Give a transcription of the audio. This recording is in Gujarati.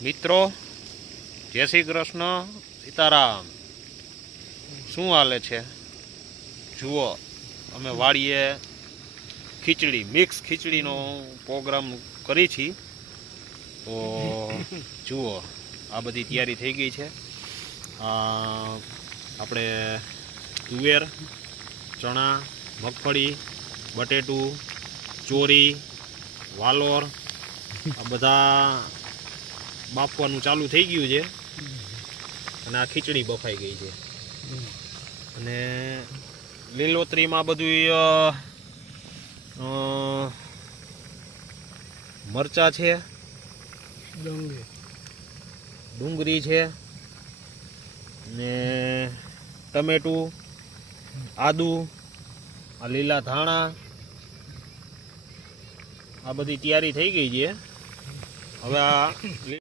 મિત્રો જય શ્રી કૃષ્ણ સીતારામ। શું હાલે છે જુઓ, અમે વાડીએ ખીચડી મિક્સ ખીચડીનો પ્રોગ્રામ કરી છી। તો જુઓ આ બધી તૈયારી થઈ ગઈ છે। આપણે તુવેર, ચણા, મગફળી, બટેટું, ચોરી, વાલોર આ બધા બાફવાનું ચાલુ થઈ ગયું છે અને આ ખીચડી બફાઈ ગઈ છે। અને લીલોતરીમાં બધું મરચાં છે, ડુંગળી છે ને ટમેટું, આદુ, આ લીલા ધાણા આ બધી તૈયારી થઈ ગઈ છે। હવે આ